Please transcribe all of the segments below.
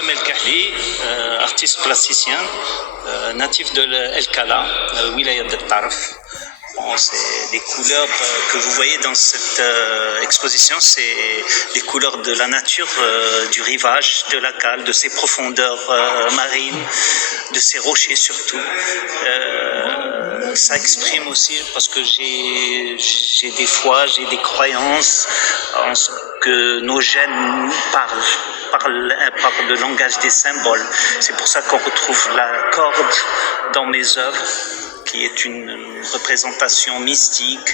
Jamel Kahli, artiste plasticien, natif de El Kala, Wilaya de Tarf. Bon, c'est des couleurs que vous voyez dans cette exposition, c'est des couleurs de la nature, du rivage, de la cale, de ses profondeurs marines, de ses rochers surtout. Ça exprime aussi parce que j'ai des fois, j'ai des croyances en ce que nos gènes parlent le langage des symboles. C'est pour ça qu'on retrouve la corde dans mes œuvres, qui est une représentation mystique.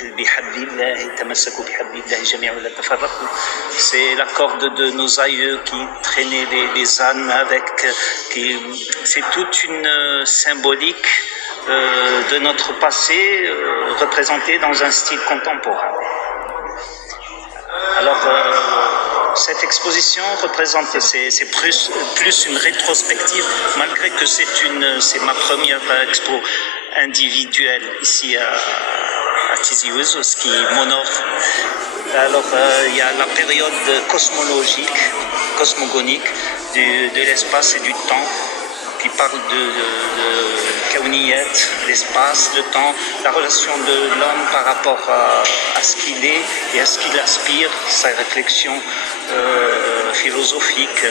C'est la corde de nos aïeux qui traînaient les ânes avec. C'est toute une symbolique de notre passé représenté dans un style contemporain. Alors, cette exposition représente, c'est plus une rétrospective, malgré que c'est ma première expo individuelle ici à Tizi Ouzou, ce qui m'honore. Alors, il y a la période cosmogonique de l'espace et du temps, qui parle de Kaouniyat, l'espace, le temps, la relation de l'homme par rapport à ce qu'il est et à ce qu'il aspire, sa réflexion philosophique,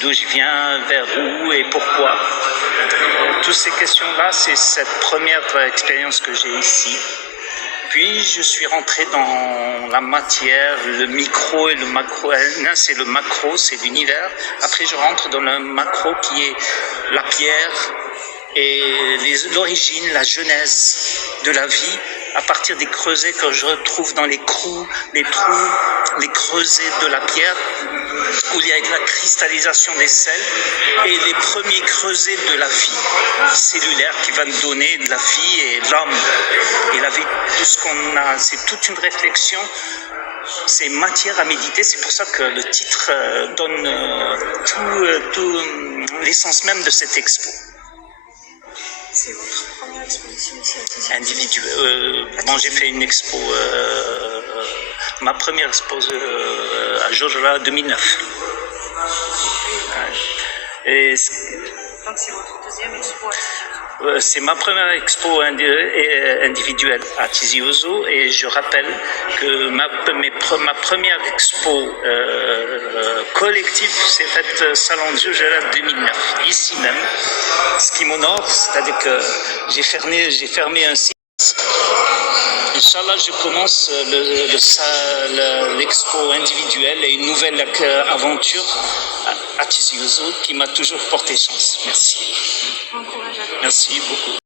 d'où je viens, vers où et pourquoi. Toutes ces questions-là, c'est cette première expérience que j'ai ici. Puis je suis rentré dans la matière, le micro et le macro. L'un c'est le macro, c'est l'univers. Après je rentre dans le macro qui est la pierre et l'origine, la genèse de la vie, à partir des creusets que je retrouve dans les trous, les creusets de la pierre, où il y a de la cristallisation des sels, et les premiers creusets de la vie cellulaire qui va nous donner de la vie et l'homme. Et la vie, tout ce qu'on a, c'est toute une réflexion, c'est matière à méditer. C'est pour ça que le titre donne tout l'essence même de cette expo. C'est votre première exposition ici à Tizi Ouzou? Individuelle. Bon, j'ai fait une expo, ma première expo à Jojra 2009. Et donc c'est votre deuxième expo à Tizi Ouzou? C'est ma première expo individuelle à Tizi Ouzou, et je rappelle que ma première expo collective s'est faite Salon de Jojra 2009, ici même. Ce qui m'honore, c'est-à-dire que j'ai fermé un site. Inch'Allah, je commence l'expo individuelle et une nouvelle aventure à Tizi Ouzou qui m'a toujours porté chance. Merci. Bon courage à vous. Merci beaucoup.